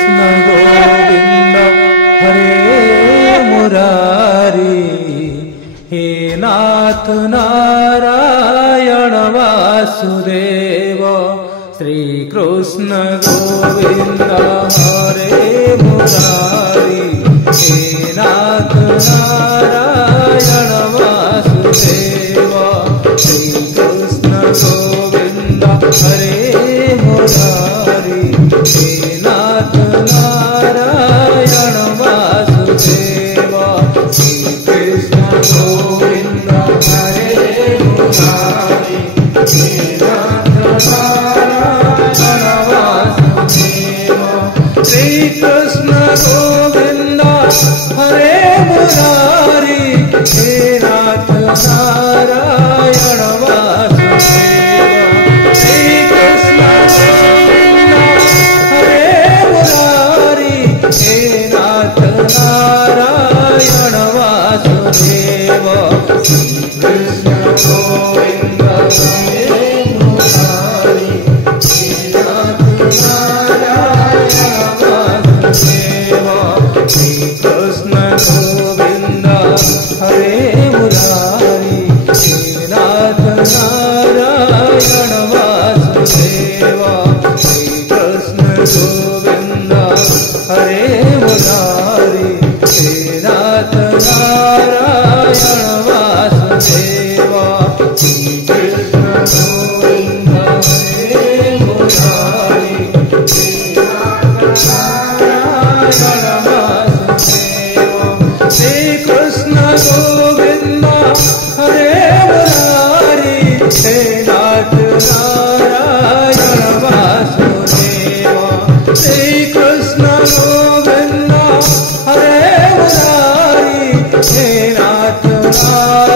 Krishna Govind हरे Murari, हे नाथ Narayan Vasudev. Shri Krishna Govind हरे Murari, हे नाथ Narayan Vasudev. Shri Krishna Govind हरे Murari, हे नाथ Narayan Vasudev. Shri Krishna Govind हरे Murari, हे नाथ Narayan Vasudev. Shri Krishna Govind हरे Murari, हे नाथ Narayan Vasudev. Shri Krishna Govind हरे Murari, हे नाथ Narayan Vasudev. Shri Krishna Govind हरे Murari, हे नाथ Narayan Vasudev. Shri Krishna Govind हरे Murari, हे नाथ Narayan Vasudev. Shri Krishna Govind हरे Murari, हे नाथ Narayan Vasudev. Shri Krishna Govind हरे Murari, हे नाथ Narayan Vasudev. Shri Krishna Govind हरे Murari, हे नाथ Narayan Vasudev. Shri Krishna Govind हरे Murari, हे नाथ Narayan